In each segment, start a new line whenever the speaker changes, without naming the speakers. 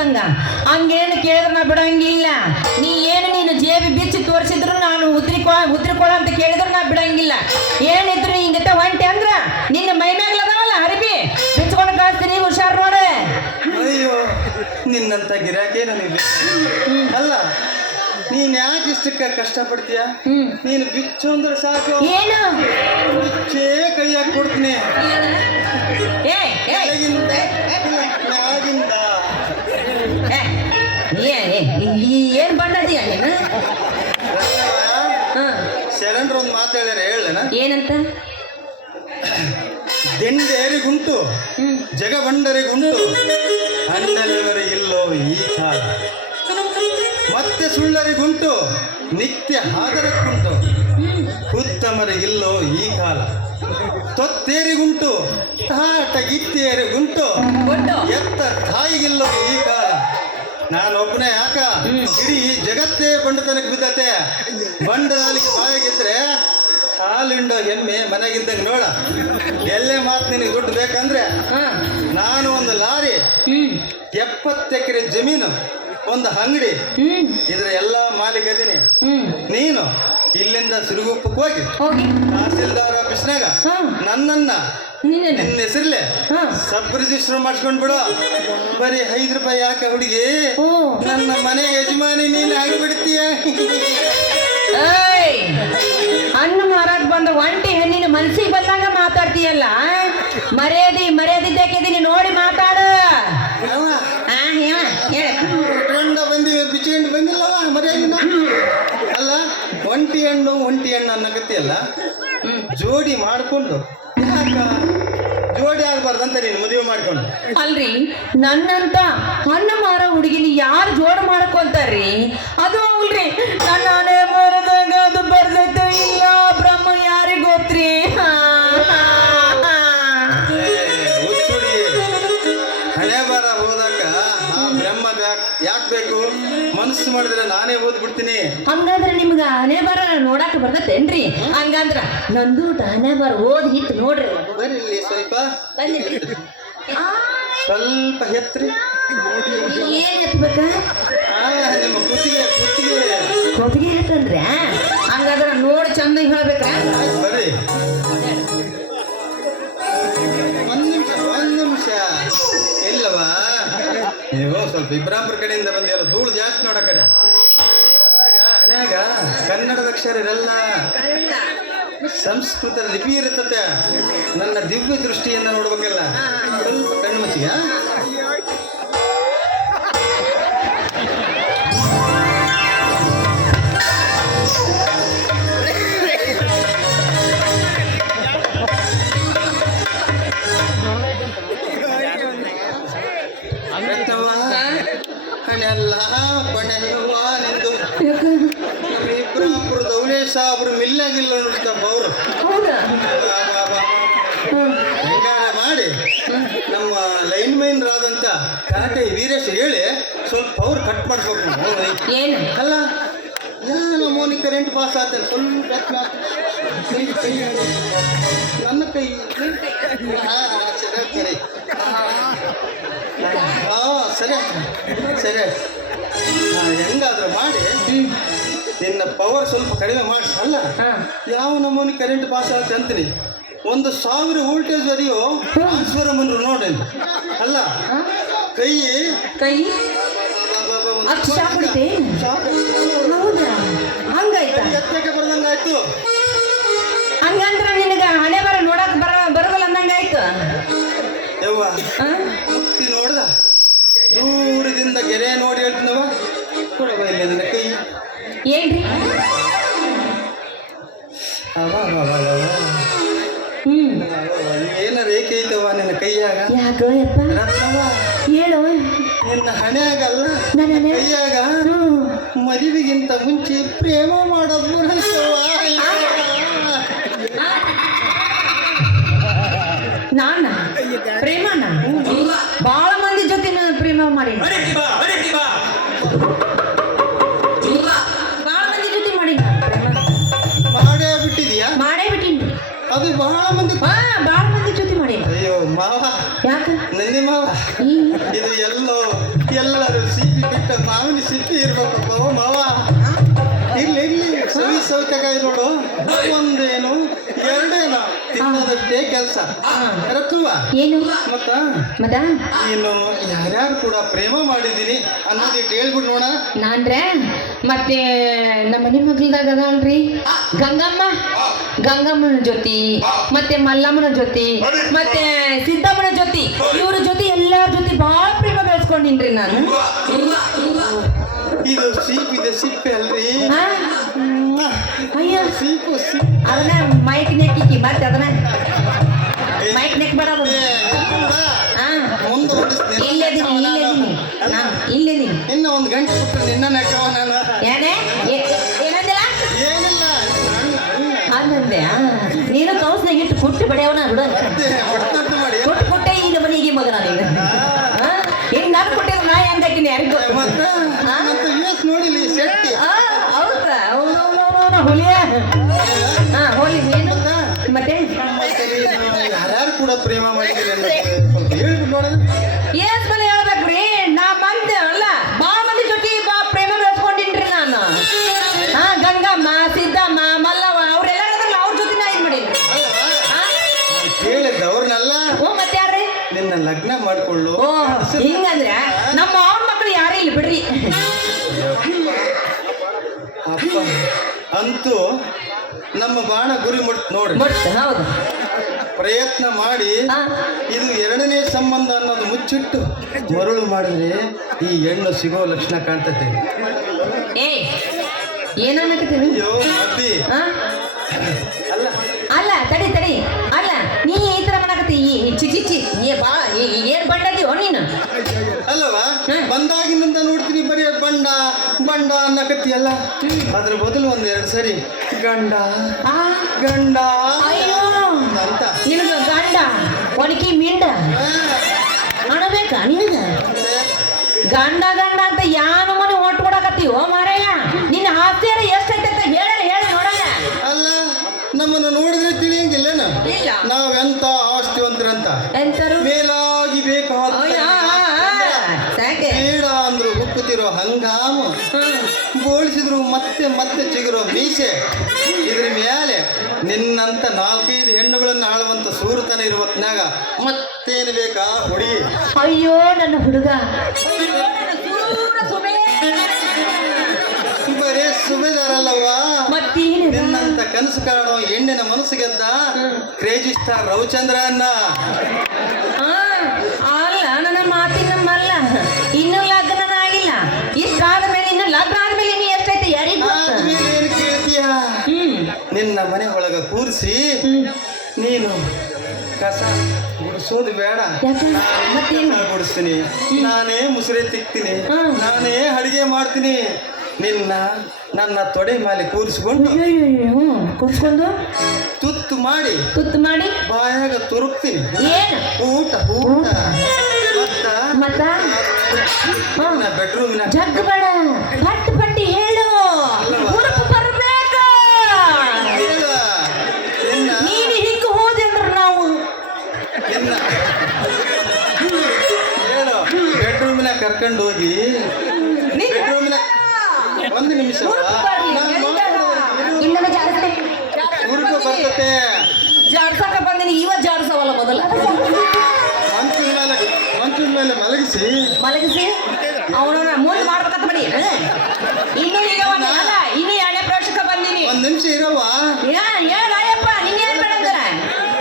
ಅಂತಂಗ ಹಂಗೇನು ಕೇಳಿದ್ರೆ ನಾ ಬಿಡಂಗಿಲ್ಲ. ನೀ ಏನು ನೀನು ಜೇಬಿ ಬಿಚ್ಚಿ ತೋರಿಸಿದ್ರು ನಾನು ಉದ್ರಿಕೊ ಉದ್ರಿಕೊಳ ಅಂತ ಕೇಳಿದ್ರೆ ನಾ ಬಿಡಂಗಿಲ್ಲ. ಏನಿದ್ರು ಹಿಂಗತ್ತ ಒಂಟಿ ಅಂದ್ರ ನಿನ್ನ ಮೈ ಅರಿಬಿ? ಬಿಚ್ಕೊಂಡು ಕಳಿಸ್ತೀನಿ ಹುಷಾರ್ ನೋಡೆ.
ಅಯ್ಯೋ ನಿನ್ನಂತ ಗಿರಾಕಿ ನನಗೆ. ಅಲ್ಲ ನೀನ್ ಯಾಕೆ ಇಷ್ಟಕ್ಕೆ ಕಷ್ಟ
ಪಡ್ತೀಯ
ನೀನು ಬಿಚ್ಚು ಅಂದ್ರೆ ಸಾಕು.
ಏನು?
ಬಿಚ್ಚೇ ಕೈಯಾಗಿ ಕೊಡ್ತೀನಿ.
ನೀನು
ಶರಣರು ಒಂದು ಮಾತು ಹೇಳ್ಯಾರ ಹೇಳನ
ಏನಂತ?
ದೆಂಡೇರಿಗುಂಟು ಜಗಬಂಡರಿಗುಂಟು ಅಂಡಲಿವರಿಗಿಲ್ಲೋ ಈ ಕಾಲ. ಮತ್ತೆ ಸುಳ್ಳರಿಗುಂಟು ನಿತ್ಯ ಹಾದರಕ್ಕುಂಟು ಉತ್ತಮರಿಗಿಲ್ಲೋ ಈ ಕಾಲ. ತೊತ್ತೇರಿಗುಂಟು ತಾಟ ಗಿತ್ತೇರಿಗುಂಟು ಎತ್ತ ತಾಯಿಗಿಲ್ಲೋ ಈ ಕಾಲ. ನಾನೊಬ್ಬನೇ ಯಾಕ? ಇಡೀ ಜಗತ್ತೇ ಬಂಡತನಕ್ಕೆ ಬಿದ್ದತೆ. ಬಂಡದಾಲಿಗೆ ಬಾಯಾಗಿದ್ರೆ ಹಾಲಿಂಡೋ ಎಮ್ಮೆ ಮನೆಗಿದ್ದಂಗೆ ನೋಡ. ಎಲ್ಲೇ ಮಾತು ನಿನಗೆ ದುಡ್ಡು ಬೇಕಂದ್ರೆ ನಾನು ಒಂದು ಲಾರಿ ಎಪ್ಪತ್ತು ಎಕರೆ ಜಮೀನು ಒಂದು ಅಂಗಡಿ ಇದ್ರ ಎಲ್ಲ ಮಾಲೀಕ ಅದೀನಿ ನೀನು ಇಲ್ಲಿಂದ ಸಿರುಗುಪ್ಪಕ್ಕೆ ಹೋಗಿ. ತಹಸೀಲ್ದಾರ್ ಆಫೀಸ್ನಾಗ. ನನ್ನನ್ನ
ನೀನೇನು?
ನಿನ್ನ ಹೆಸರ್ಲೆ
ಹಾ.
ಸಬ್ ರಿಜಿಸ್ಟರ್ ಮಾಡಿಸ್ಕೊಂಡ್ ಬಿಡು. ಬರೀ ಐದು ರೂಪಾಯಿ ಯಾಕೆ ಹುಡುಗಿ?
ಓ
ನನ್ನ ಮನೆ ಯಜಮಾನಿ ನೀನು ಆಗಿಬಿಡ್ತೀಯ?
ಏಯ್! ಹಣ್ಣು ಮಾರಾಟ ಬಂದ ಒಂಟಿ ಹೆಣ್ಣಿನ ಮನ್ಸಿಗೆ ಬಂದಾಗ ಮಾತಾಡ್ತೀಯಲ್ಲ ಮರ್ಯಾದಿ ಮರ್ಯಾದಿದ್ದಕ್ಕಿದ್ದೀನಿ ನೋಡಿ ಮಾತಾಡು. ಆ, ಹೇಳ ಹೇಳ.
ಉಟ್ಕೊಂಡ ಬಂದಿ ಬಿಚ್ಕೊಂಡು ಬಂದಿಲ್ಲವ ಮರ್ಯಾದಿನ? ಅಲ್ಲ ಒಂಟಿ ಹಣ್ಣು ಒಂಟಿ ಹಣ್ಣು ಅನ್ನಕತ್ತಿ
ಅಲ್ಲ
ಜೋಡಿ ಮಾಡ್ಕೊಂಡು ಯಾಕ ಆಗ್ಬಾರ್ದು ಅಂತ ನೀನು ಮದುವೆ ಮಾಡ್ಕೊಂಡು.
ಅಲ್ರಿ, ನನ್ನಂತ ಹಣ್ಣು ಮಾರ ಹುಡುಗಿನ ಯಾರು ಜೋಡ ಮಾಡ್ಕೊಂತಾರ್ರಿ ಅದು ಅವಲ್ರಿ ನನ್ನ
ಬ್ಯಾಕ್ ಯಾಕೆ ಬೇಕು? ಮನಸ್ಸು ಮಾಡಿದ್ರೆ ನಾನೇ ಓದ್ಬಿಡ್ತೀನಿ.
ಹಂಗಂದ್ರ ನಿಮ್ಗ ಹಣೆ ಬರ ನೋಡಾಕ ಬರ್ತೇನ್ರಿ ಹಂಗಂದ್ರ ನಂದು ಆನೆ ಬರ ಓದ್ ಹಿತ್ ನೋಡ್ರಿ.
ಬರ್ರಿ ಇಲ್ಲಿ ಸ್ವಲ್ಪ. ಸ್ವಲ್ಪ ಹೆತ್ರಿ
ಏನ್ ಎತ್ಬೇಕ?
ನಿಮ್ಮ ಕುತ್ತಿಗೆ ಕುತ್ತಿಗೆ.
ಕೊಟ್ಟಿಗೆ ಎತ್ತಂದ್ರೆ ಹಂಗಾದ್ರ ನೋಡಿ ಚಂದ ಹೇಳ್ಬೇಕ?
ಬರ್ರಿ. ನೀವು ಸ್ವಲ್ಪ ಇಬ್ರಾಂಪುರ ಕಡೆಯಿಂದ ಬಂದಿಲ್ಲ ಧೂಳು ಜಾಸ್ತಿ ನೋಡ ಕಡೆ. ಅನೇಕ ಕನ್ನಡದ ಅಕ್ಷರ ಇರಲ್ಲ ಸಂಸ್ಕೃತ ಲಿಪಿ ಇರುತ್ತತೆ. ನನ್ನ ದಿವ್ಯ ದೃಷ್ಟಿಯಿಂದ ನೋಡ್ಬೇಕಲ್ಲ. ಸ್ವಲ್ಪ ಕಣ್ಣು ಇಬ್ರಾಂಪುರದ ಅವಲೇಶ ಅವ್ರು ಮಿಲ್ಲಾಗಿಲ್ಲ ನೋಡ್ತಪ್ಪ ಅವರು. ಮಾಡಿ ನಮ್ಮ ಲೈನ್ ಮೈನ್ ರಾದಂತ ಕಾಟೆ ವೀರೇಶ್ ಹೇಳಿ ಸ್ವಲ್ಪ ಪವರ್ ಕಟ್ ಮಾಡ್ಬೇಕು
ಏನು?
ಅಲ್ಲ ಯಾ ಮೋನಿ ಕರೆಂಟ್ ಪಾಸ್ ಆತೇನೆ. ಸ್ವಲ್ಪ ನನ್ನ ಕೈ. ಸರಿ ಸರಿ ಹಾ ಸರಿ ಸರಿ ಹೆಂಗಾದ್ರೂ ಮಾಡಿ ನಿನ್ನ ಪವರ್ ಸ್ವಲ್ಪ ಕಡಿಮೆ ಮಾಡಿಸ ಅಲ್ಲ?
ಹಾ.
ಯಾವ ನಮೂನಿ ಕರೆಂಟ್ ಪಾಸ್ ಆಗುತ್ತೆ ಅಂತೀನಿ? ಒಂದು ಸಾವಿರ ವೋಲ್ಟೇಜ್ ಟ್ರಾನ್ಸ್ಫರ್ ಬಂದ್ರು ನೋಡಿ ಅಲ್ಲ? ಕೈ
ಕೈ
ಎತ್ತಕ್ಕೆ ಬರ್ದಂಗಾಯ್ತು.
ಹಂಗಂದ್ರ ನಿನಗ ಹಣೆ ಬರ ನೋಡಕ್ ಬರ ಬರೋದಲ್ಲ ಅಂದಂಗಾಯ್ತು.
ಯವ್ವ? ಮುಟ್ಟಿ ನೋಡ್ದ? ದೂರದಿಂದ ಗೆರೆ ನೋಡಿ ಹೇಳ್ತೀನವ ಕೊಡವ ಇಲ್ಲ ನನ್ನ ಕೈ.
ಏನ್ರಿ?
ಅವ.
ಹ್ಮ್.
ಏನ ರೇಖೆ ಐತವ ನಿನ್ನ ಕೈಯಾಗ?
ಯಾಕೋ ಯಪ್ಪ?
ರತ್ನವ
ಹೇಳು
ನಿನ್ನ ಹಣೆಯಾಗಲ್ಲ?
ನನ್ನ
ಕೈಯಾಗ. ಮದುವೆಗಿಂತ ಮುಂಚೆ ಪ್ರೇಮ ಮಾಡೋದು ಬಿಡೈತವ್ವ.
ನಾನ? ಪ್ರೇಮನ? ಮಾಡಿ. ಬಾಳ ಮಂದಿ ಜೊತೆ ಮಾಡಿ
ಮಾಡೇ ಬಿಟ್ಟಿದ್ಯಾ?
ಮಾಡೇ ಬಿಟ್ಟಿನಿ.
ಅದು ಬಹಳ ಮಂದಿ
ಹಾ ಬಾಳ ಮಂದಿ ಜೊತೆ ಮಾಡಿ
ಅಯ್ಯೋ ಮಾವ.
ಯಾಕ?
ನಂದಿ ಮಾವ.
ಹ್ಮ್.
ಇದು ಎಲ್ಲೋ ಎಲ್ಲರೂ ಸಿಪ್ಪಿ ಬಿಟ್ಟ ಮಾವಿನ ಸಿಪ್ಪಿ ಇರ್ಬೇಕಪ್ಪ ಮಾವ. ಸವಿ ಸೌತೆಕಾಯಿ ನೋಡು ಒಂದೇನು ಎರಡೇನು ತಿನ್ನೋದಷ್ಟೇ ಕೆಲಸ.
ಏನು?
ಮತ್ತ?
ಮದ
ನೀನು ಯಾರ್ಯಾರು ಕೂಡ ಪ್ರೇಮ ಮಾಡಿದ್ದೀನಿ ಅನ್ನೋದಿಟ್ಟು ಹೇಳ್ಬಿಟ್ಟು ನೋಡ.
ನಾನ್ರೆ ಮತ್ತೆ ನಮ್ಮ ಮನೆ ಮಗ್ಳದಾಗ ಅದಲ್ರಿ ಗಂಗಮ್ಮ ಗಂಗಮ್ಮನ ಜೊತೆ ಮತ್ತೆ ಮಲ್ಲಮ್ಮನ ಜೊತೆ ಮತ್ತೆ ಸಿದ್ದಮ್ಮನ ಜೊತೆ ಇವ್ರ ಜೊತೆ ಎಲ್ಲಾರ ಜೊತೆ ಭಾಳ ಪ್ರೇಮ ಬೆಳೆಸ್ಕೊಂಡಿನ್ರಿ ನಾನು.
ಇದು ಸೀಪಿದೆ ಸಿಪ್ಪೆ ಅಲ್ರಿ?
ಅಯ್ಯ.
ಸೀಪು ಸಿಪ್ಪೆ.
ಅದನ್ನ ಮೈಕ್ ನೆಕ್ಕಿಕ್ಕಿ ಮತ್ತೆ ಅದನ್ನ ಮೈಕ್ ನೆಕ್ ಹಾ.
ಮುಂದೆ ಹೊಡಿಸ್ತೀನಿ
ಇಲ್ಲೇದೀನಿ ಇಲ್ಲೇದೀನಿ ನಾನು ಇಲ್ಲೇದೀನಿ
ಇನ್ನ ಒಂದು ಗಂಟೆ ಬಿಟ್ಟು ನಿನ್ನ ನೆಕ್ಕವ ನಾನು.
ಏನೇ ಏನಂದಿಲ್ಲ?
ಏನಿಲ್ಲ.
ಹಂಗಂದೆ ನೀನು ಕೌಸ್ನಾಗ ಇಟ್ಟು ಕುಟ್ಟಿ ಬಡಿಯವನ ಬಿಡು. ಕೊಟ್ಟು ಕೊಟ್ಟೆ ಈ ಮನೆಗೆ ಮಗನ ನೀನು. ಹಿಂಗ ನಾನು ಕೊಟ್ಟಿದ್ರೆ ನಾ ಹೆಂಗ್ ಹಾಕಿನಿ? ಯಾರಿಗೂ? ನಮ್ಮ
ಬಾಣ ಗುರಿ ಮುಟ್ ನೋಡಿ
ಬಟ್ ಹೌದು.
ಪ್ರಯತ್ನ ಮಾಡಿ ಇದು ಎರಡನೇ ಸಂಬಂಧ ಅನ್ನೋದು ಮುಚ್ಚಿಟ್ಟು ಮರುಳು ಮಾಡಿದ್ರೆ ಈ ಹೆಣ್ಣು ಸಿಗೋ ಲಕ್ಷಣ ಕಾಣ್ತತೆ. ಅಯ್ಯೋ ಅಬ್ಬಿ. ಅಲ್ಲ.
ಅಲ್ಲ ತಡಿ ತಡಿ. ಅಲ್ಲ ನೀ ಈ ತರ ಮಾಡಕತ್ತಿ. ಈ ಚಿಚಿ ಚಿ ಚಿ ಬಾ ಏನ್ ಬಂಡದಿಯೋ ನೀನು?
ಅಲ್ಲವಾ. ಬಂದಾಗಿನಿಂದ ನೋಡ್ತೀನಿ ಬಂಡ ಬಂಡ ಅನ್ನಕತ್ತಿಯಲ್ಲ? ಅದ್ರ ಬದಲು ಒಂದ್ ಎರಡು ಸರಿ. ಗಂಡ ಗಂಡ.
ಅಯ್ಯೋ!
ಅಂತ
ನಿನಗ ಗಂಡ ಒಣಕಿ ಮಿಂಡ. ಅಣಬೇಕ ನಿನಗ? ಗಂಡ ಗಂಡ ಅಂತ ಯಾನ ಮನೆ ಒಟ್ಟು ಕೊಡಕತ್ತೀವೋ ಮಾರಯ್ಯ? ನಿನ್ನ ಆಸ್ತಿಯರ ಎಷ್ಟೈತೆ ಅಂತ ಹೇಳ ಹೇಳ ನೋಡಲ್ಲ.
ಅಲ್ಲ ನಮ್ಮನ್ನ ನೋಡಿದ್ರೆ ತಿಳಿಯಂಗಿಲ್ಲ
ಇಲ್ಲ.
ನಾವೆಂತ ಆಸ್ತಿವಂತರಂತ?
ಎಂತರು?
ಮೇಲಾಗಿ ಬೇಕಾದ ಹಂಗಾಮು.
ಹ್ಮ್.
ಬೋಳಿಸಿದ್ರು ಮತ್ತೆ ಮತ್ತೆ ಚಿಗುರು ಮೀಸೆ. ಇದ್ರ ಮೇಲೆ ನಿನ್ನಂತ ನಾಲ್ಕೈದು ಹೆಣ್ಣುಗಳನ್ನು ಆಳುವಂತ ಸೂರತನ ಇರುವ ಹೊತ್ನ್ಯಾಗ ಮತ್ತೇನು ಬೇಕಾ ಹುಡುಗಿ
ಅಯ್ಯೋ ನನ್ನ ಹುಡುಗ.
ಬರೇ ಸುಬೇದಾರಲ್ಲವ್ವ. ನಿನ್ನಂತ ಕನಸು ಕಾಣೋ ಹೆಣ್ಣಿನ ಮನಸ್ಸು ಗೆದ್ದ ಕ್ರೇಜಿ ಸ್ಟಾರ್ ರವಿಚಂದ್ರ ಅನ್ನ ಕೂರಿಸಿ ನೀನು ಕಸ ಗುಡಿಸೋದು ಬೇಡ. ಗುಡಿಸ್ತೀನಿ ನಾನೇ ಮುಸುರೆ ತಿಕ್ತೀನಿ. ನಾನೇ ಅಡಿಗೆ ಮಾಡ್ತೀನಿ. ನಿನ್ನ ನನ್ನ ತೊಡೆ ಮೇಲೆ ಕೂರಿಸ್ಕೊಂಡು
ಕೂರ್ಸ್ಕೊಂಡು?
ತುತ್ತು ಮಾಡಿ
ತುತ್ತು ಮಾಡಿ?
ಬಾಯಾಗ ತುರುಕ್ತೀನಿ. ಊಟ ಊಟ. ಮತ್ತ? ಬೆಡ್ರೂಮಿನ
ಜಗ್ ಬೇಡ.
ಕರ್ಕೊಂಡು ಹೋಗಿ ಬೆಡ್ರೂಮಿನ ಒಂದು ನಿಮಿಷ. ಊರಿಗೂ ಬರ್ತತೆ.
ಜಾಡ್ಸಕ ಬಂದಿನಿ ಇವ ಜಾಡ್ಸವಲ್ಲ ಮೊದಲ.
ಮಂಚಿನ ಮೇಲೆ ಮಂಚಿನ ಮೇಲೆ ಮಲಗಿಸಿ.
ಮಲಗಿಸಿ. ಅವನವನ ಮುಂದೆ ಮಾಡ್ಬೇಕಂತ ಬನ್ನಿ ಇನ್ನು ಈಗ ಅಲ್ಲ. ಇನ್ನು ಎರಡನೇ ಪ್ರವೇಶಕ್ಕೆ ಬಂದಿನಿ.
ಒಂದ್ ನಿಮಿಷ ಇರವ್ವ
ಹೇಳಪ್ಪ ನೀನ್ ಏನ್ ಬೇಡ ಅಂತಾರ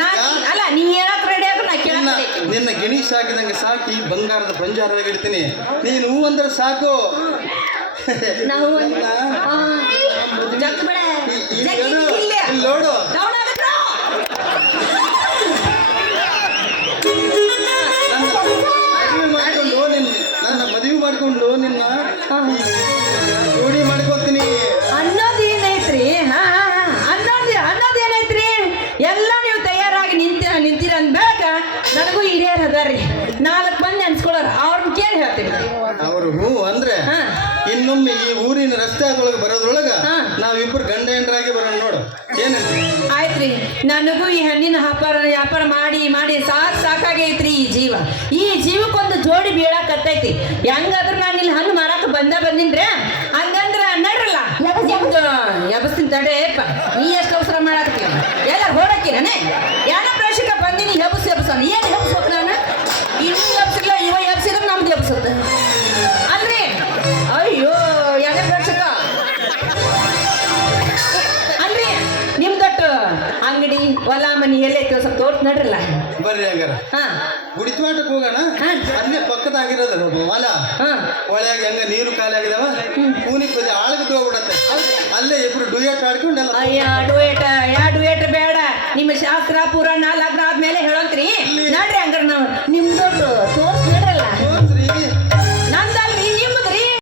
ನಾ ಅಲ್ಲ ನೀ ಹೇಳಕ್ ರೆಡಿ ಆಗ ನಾ
ನಿನ್ನ
ಕೇಳಕ್
ನಿನ್ನ ಗಿಣಿ ಸಾಕಿ ಬಂಗಾರದ ಬಂಜಾರದಾಗ ಇಡ್ತೀನಿ. ನೀನು ಹೂ ಅಂದ್ರೆ ಸಾಕು.
ನಾವು
ಈ- ಈ? ನೋಡು. ಅಂದ್ರೆ
ಹಾ.
ಇನ್ನೊಮ್ಮೆ ಈ ಊರಿನ ರಸ್ತೆ ಅದೊಳಗೆ ಬರೋದ್ರೊಳಗ. ನಾವಿಬ್ರು ಗಂಡ ಹೆಂಡ್ರಾಗಿ ಬರೋಣ ನೋಡು. ಏನಂತ?
ಆಯ್ತ್ರಿ. ನನಗೂ ಈ ಹಣ್ಣಿನ ವ್ಯಾಪಾರ ವ್ಯಾಪಾರ ಮಾಡಿ ಮಾಡಿ ಸಾಕ್ ಸಾಕಾಗೈತ್ರಿ ಈ ಜೀವ. ಈ ಜೀವಕ್ಕೊಂದು ಜೋಡಿ ಬೀಳಾಕತ್ತೈತಿ ಹೆಂಗಾದ್ರೂ ನಾನು ಇಲ್ಲಿ ಹಣ್ಣು ಮಾರಾಕ ಬಂದ ಬಂದಿನ್ರಿ. ಹಂಗಂದ್ರ ನಡ್ರಲ್ಲ. ಎಬಸ್ತಿನ ತಡೆಯಪ್ಪ ನೀ ಎಷ್ಟು ಅವಸರ ಮಾಡಾಕತ್ತೀಯ ಎಲ್ಲ ಹೋಡಕ್ಕಿ ನಾನೇ ಯಾರ ಪ್ರೇಕ್ಷಕ ಬಂದಿನಿ ಹೆಬಸ್ ಎಬ್ಸೋಣ ಏನು ಹೆಬ್ಸ್ಬೇಕು ಮನಿ ಎಲ್ಲೈತಿ ಒಂದ್ ಸ್ವಲ್ಪ ತೋರ್ಸ್ ನಡ್ರಲ್ಲ.
ಬರ್ರಿ ಹಂಗಾರ.
ಹಾ.
ಗುಡಿತ್ವಾಟಕ್ಕೆ ಹೋಗೋಣ?
ಹಾ.
ಅಲ್ಲೇ ಪಕ್ಕದಾಗಿರೋದ ನೋಡು ಹೊಲ.
ಹಾ.
ಹೊಳೆಯಾಗ ಹಂಗ ನೀರು ಖಾಲಿ ಆಗಿದಾವ ಕೂನಿ ಪದಿ ಆಳಗದ ಹೋಗ್ಬಿಡತ್ತೆ ಅಲ್ಲೇ ಇಬ್ರು ಡುಯೇಟ್ ಆಡ್ಕೊಂಡು ಎಲ್ಲ
ಅಯ್ಯ ಡುಯೇಟ ಯಾ ಡುಯೇಟ ಬೇಡ. ನಿಮ್ಮ ಶಾಸ್ತ್ರ ಪುರಾಣ ಲಗ್ನ ಆದ್ಮೇಲೆ ಹೇಳೋಂತ್ರಿ. ನಡ್ರಿ ಹಂಗಾರ ನಾವು. ನಿಮ್ದೊಟ್ಟು ತೋರ್ಸ್ ನಡ್ರಲ್ಲ.